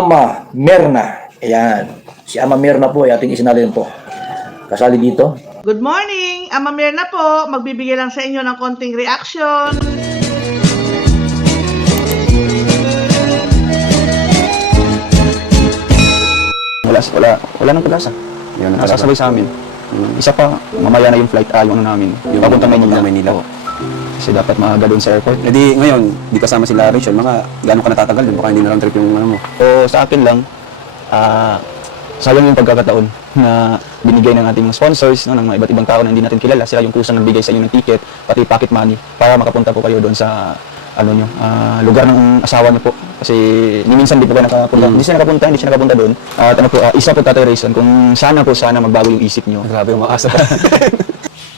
Ama Merna. Ayan. Si Ama Merna po ay ating isinalin po. Kasali dito. Good morning! Ama Mirna po, magbibigay lang sa inyo ng konting reaction. Wala nang pag-asa. Yun, Nasasabay sa amin. Isa pa, mamaya na yung flight, yung ano namin, Yung papunta papunta Maynila. Maynila. Oo. Kasi dapat maaga doon sa airport. Eh di ngayon, di kasama sila Rachel, mga gano'n ka natatagal din, baka hindi na lang trip yung ano mo. O sa akin lang, sayang yung pagkakataon na binigay ng ating mga sponsors, no, ng mga iba't ibang tao na hindi natin kilala. Sila yung kusang nagbigay sa inyo ng ticket, pati pocket money, para makapunta po kayo doon sa lugar ng asawa niyo po. Kasi ni minsan di po kayo nakapunta. Hindi siya nakapunta doon. At isa po Tatay Rayson, kung sana magbago yung isip niyo. Grabe, umaasa pa.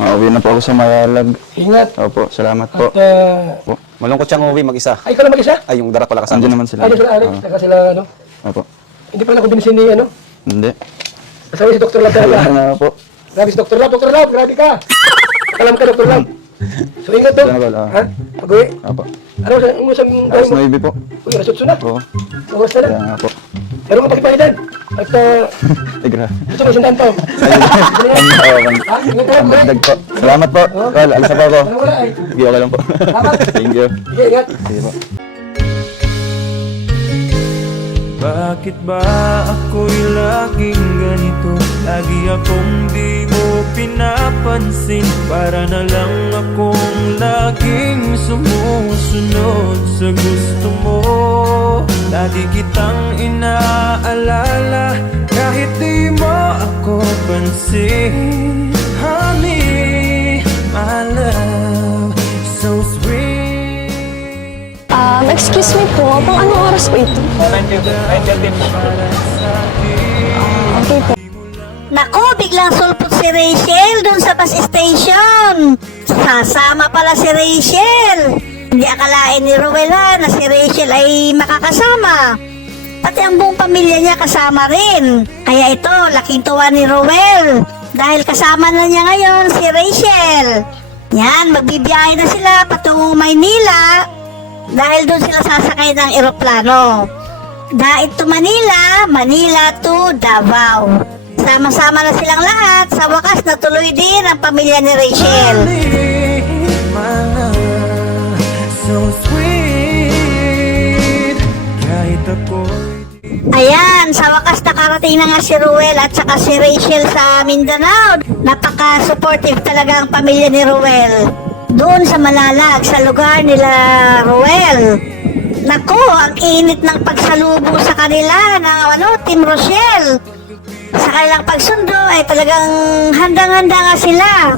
Uwi na po ako sa Mayalag. Ingat. Opo, salamat po. At, Malungkot siyang uwi mag-isa. ay, ikaw lang mag-isa? Ay, yung darak pala kasama. Andiyan naman sila. Ay, sila Alex. Saka sila, ano? Opo. Hindi pala kumbinsin ni, ano? Hindi. Kasama si Dr. Lab Wala talaga. na po. Grabe si Dr. Lab. Dr. Lab, grabe ka. Alam ka, Dr. Lab. So, ingat to. Salamat, Ha? Pag-uwi. Opo. Ano sa Alas 9 po. Uy, rasot na. Oo. Bawas na lang. Kaya nga po. Pero kapakipahidan. At, Ay, grabe. gusto mo sundan pa. Ha? Ingat ka, kuya. Dagdag po. Salamat po. Well, alis na po ako. Ano wala, ay. Sige, okay lang po. Salamat. Thank you. Sige, ingat. Sige po. Bakit ba ako'y laging ganito? Lagi akong di mo pinapansin. Para na lang akong laging sumusunod sa gusto mo. Lagi kitang inaalala kahit di mo ako pansin. Honey, my love, so sweet. Excuse me po, pang anong oras po ito? 9:13 Okay po. Naku, biglang sulpot si Rachel dun sa bus station. Sasama pala si Rachel. Hindi akalain ni Rowella na si Rachel ay makakasama. Pati ang buong pamilya niya kasama rin. Kaya ito, laking tuwa ni Rowell. Dahil kasama na niya ngayon si Rachel. Yan, magbibiyahe na sila patungong Maynila. Dahil doon sila sasakay ng eroplano. Dahil to Manila, Manila to Davao. Sama-sama na silang lahat. Sa wakas, natuloy din ang pamilya ni Rachel. My love, so sweet. Kahit ako'y Ayan, sa wakas nakarating na nga si Ruel at saka si Rachel sa Mindanao. Napaka-supportive talaga ang pamilya ni Ruel. Doon sa Malalag, sa lugar nila Ruel. Naku, ang init ng pagsalubong sa kanila ng Team Rochelle. Sa kanilang pagsundo ay talagang handang-handa nga sila.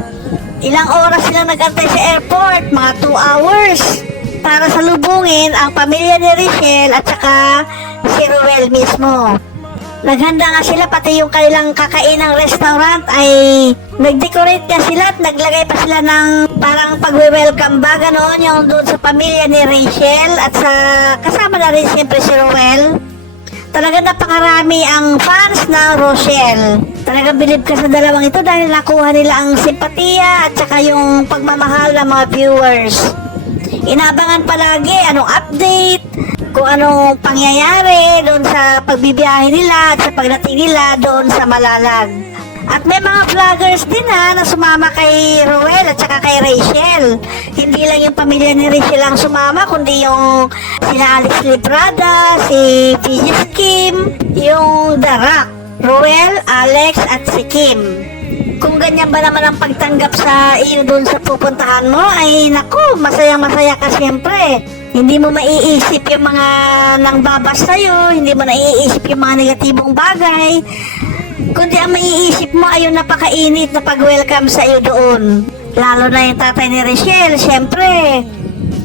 Ilang oras sila nag-antay sa airport, mga 2 hours, para salubungin ang pamilya ni Rachel at saka si Ruel mismo. Naghanda nga sila, pati yung kanilang kakainang restaurant ay nag-decorate na sila at naglagay pa sila ng parang pag-welcome ba, ganoon yung doon sa pamilya ni Rachel at sa kasama na rin siyempre si Ruel. Talaga napakarami ang fans ng Rochelle. Talaga bilib ka sa dalawang ito dahil nakuha nila ang simpatiya at saka yung pagmamahal ng mga viewers. Inabangan palagi anong update, kung anong pangyayari doon sa pagbibiyahe nila at sa pagdating nila doon sa Malalag. At may mga vloggers din na sumama kay Ruel at saka kay Rachel. Hindi lang yung pamilya ni Rachel ang sumama, kundi yung sina Alex Librada, si Fiji Kim, yung The Rock, Ruel, Alex at si Kim. Kung ganyan ba naman ang pagtanggap sa iyo doon sa pupuntahan mo, ay naku, masayang-masaya ka siyempre. Hindi mo maiisip yung mga nangbabas sa'yo, hindi mo naiisip yung mga negatibong bagay, kundi ang maiisip mo ay yung napakainit na pag-welcome sa iyo doon. Lalo na yung tatay ni Rachel, siyempre.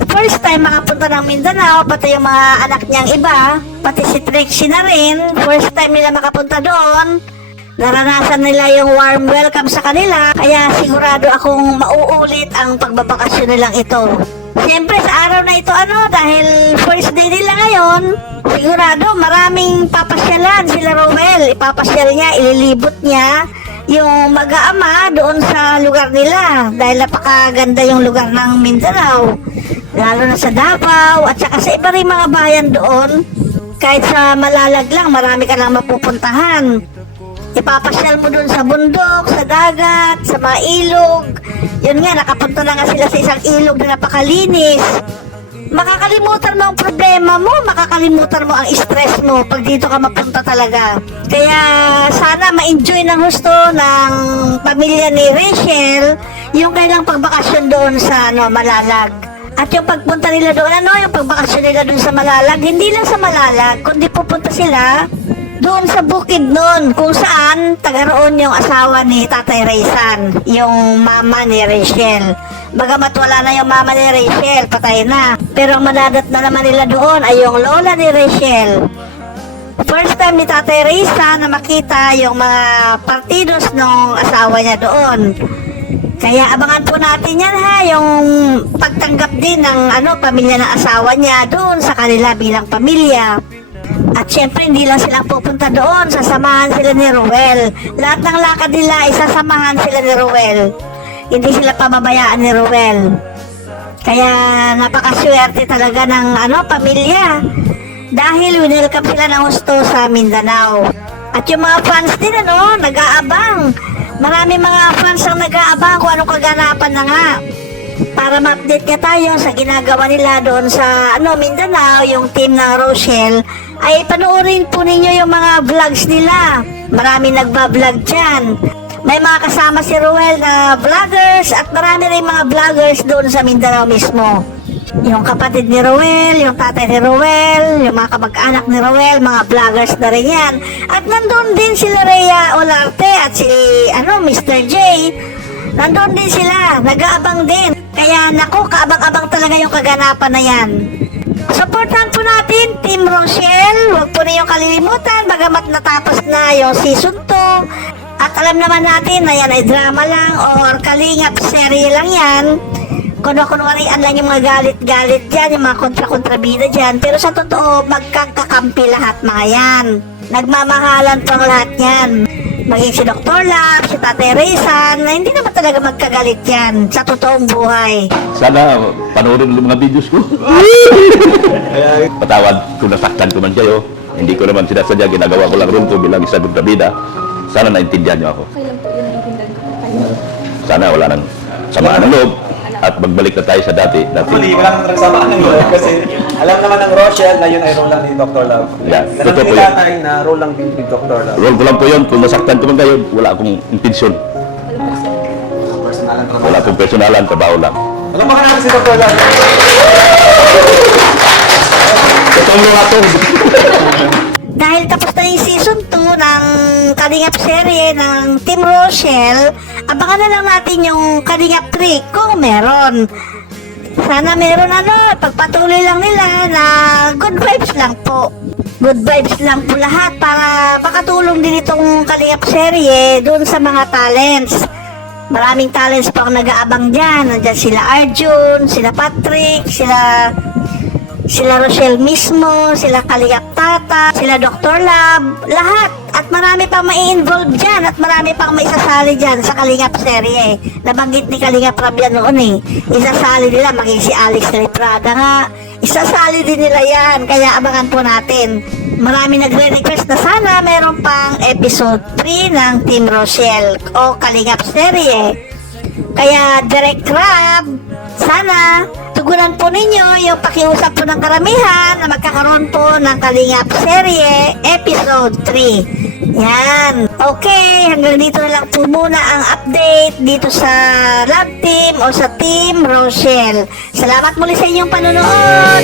First time makapunta ng Mindanao, pati yung mga anak niyang iba, pati si Trixie na rin, first time nila makapunta doon. Naranasan nila yung warm welcome sa kanila, kaya sigurado akong mauulit ang pagbabakasyon nilang ito. Siyempre sa araw na ito dahil first day nila ngayon, sigurado maraming papasyalan sila Romel. Ipapasyal niya, ililibot niya yung mag-aama doon sa lugar nila dahil napakaganda yung lugar ng Mindanao. Lalo na sa Davao at saka sa iba rin mga bayan doon. Kahit sa Malalag lang, marami ka nang mapupuntahan. Ipapasyal mo dun sa bundok, sa dagat, sa mga ilog. Yun nga, nakapunta na nga sila sa isang ilog na napakalinis. Makakalimutan mo ang problema mo, makakalimutan mo ang stress mo pag dito ka mapunta talaga. Kaya sana ma-enjoy ng gusto ng pamilya ni Rachel yung kailang pagbakasyon doon sa Malalag. At yung pagpunta nila doon, yung pagbakasyon nila doon sa Malalag, hindi lang sa Malalag, kundi pupunta sila doon sa bukid noon, kung saan taga-roon yung asawa ni Tatay Raysan, yung mama ni Rachel. Bagamat wala na yung mama ni Rachel, patay na. Pero ang manadat na naman nila doon ay yung lola ni Rachel. First time ni Tatay Raysan na makita yung mga partidos ng asawa niya doon. Kaya abangan po natin yan ha, yung pagtanggap din ng pamilya ng asawa niya doon sa kanila bilang pamilya. At syempre hindi lang sila pupunta doon, sasamahan sila ni Ruel. Lahat ng lakad nila isasamahan sila ni Ruel. Hindi sila pamabayaan ni Ruel. Kaya napakaswerte talaga ng pamilya. Dahil winelcome sila ng gusto sa Mindanao. At yung mga fans din nag-aabang. Marami mga fans ang nag-aabang kung anong kaganapan na nga. Para ma-update ka tayo sa ginagawa nila doon sa Mindanao, yung team ng Rochelle, ay panoorin po ninyo yung mga vlogs nila. Marami nagba-vlog dyan. May mga kasama si Ruel na vloggers at marami rin mga vloggers doon sa Mindanao mismo. Yung kapatid ni Ruel, yung tatay ni Ruel, yung mga kamag-anak ni Ruel, mga vloggers na rin yan. At nandun din sila Rhea Olarte at si Mr. J. Nandun din sila, nag-aabang din. Kaya naku, kaabang-abang talaga yung kaganapan na yan. Supportan po natin Team Rochelle. Huwag po niyong kalilimutan bagamat natapos na yung season 2. At alam naman natin na yan ay drama lang or kalingap serye lang yan. Kunwarian lang yung mga galit-galit dyan, yung mga kontra-kontrabida dyan. Pero sa totoo, magkakakampi lahat mga yan. Nagmamahalan pang lahat yan. Maging si Dr. Lab, si Tatay Raysan, na hindi naman talaga magkagalit yan sa totoong buhay. Sana panoorin yung mga videos ko. Patawad kung nasaktan ko man kayo. Hindi ko naman sinasadya, ginagawa ko lang rin ito bilang isang kontrabida. Sana naintindihan niyo ako. Okay lang po yun, naiintindihan ko po kayo. Sana wala nang samaan ng loob at magbalik na tayo sa dati. Actually, wala naman talaga samaan ng loob kasi alam naman ng Rochelle na yun ay role lang ni Dr. Love. Yeah, totoo po Nakakita yun. tayo na role lang din ni Dr. Love. Role ko lang po yun. Kung nasaktan ko man kayo, wala akong intensyon. Personalan pa naman. Wala akong personalan, trabaho lang. Ano ba natin si Dr. Love? Itong mga to. Dahil tapos na yung season 2 ng Kalingap serye ng Team Rochelle, abangan na lang natin yung Kalingap 3 kung meron. Sana meron pagpatuloy lang nila na good vibes lang po. Good vibes lang po lahat para makatulong din itong Kalingap serye dun sa mga talents. Maraming talents pa ang nag-aabang dyan. Nandyan sila Arjun, sila Patrick, sila Rochelle mismo, sila Kalingap Tata, sila Dr. Lab, lahat. At marami pang mai-involve dyan at marami pang maisasali dyan sa Kalingap serye. Nabanggit ni Kalingap Rab yan noon Isasali nila, maging si Alex Reprada nga. Isasali din nila yan, kaya abangan po natin. Marami nagre-request na sana meron pang episode 3 ng Team Rochelle o Kalingap serye. Kaya Direct Rab, sana tugunan po ninyo yung pakiusap po ng karamihan na magkakaroon po ng Kalingap serye episode 3. Yan. Okay, hanggang dito na lang po muna ang update dito sa Love Team o sa Team Rochelle. Salamat muli sa inyong panonood.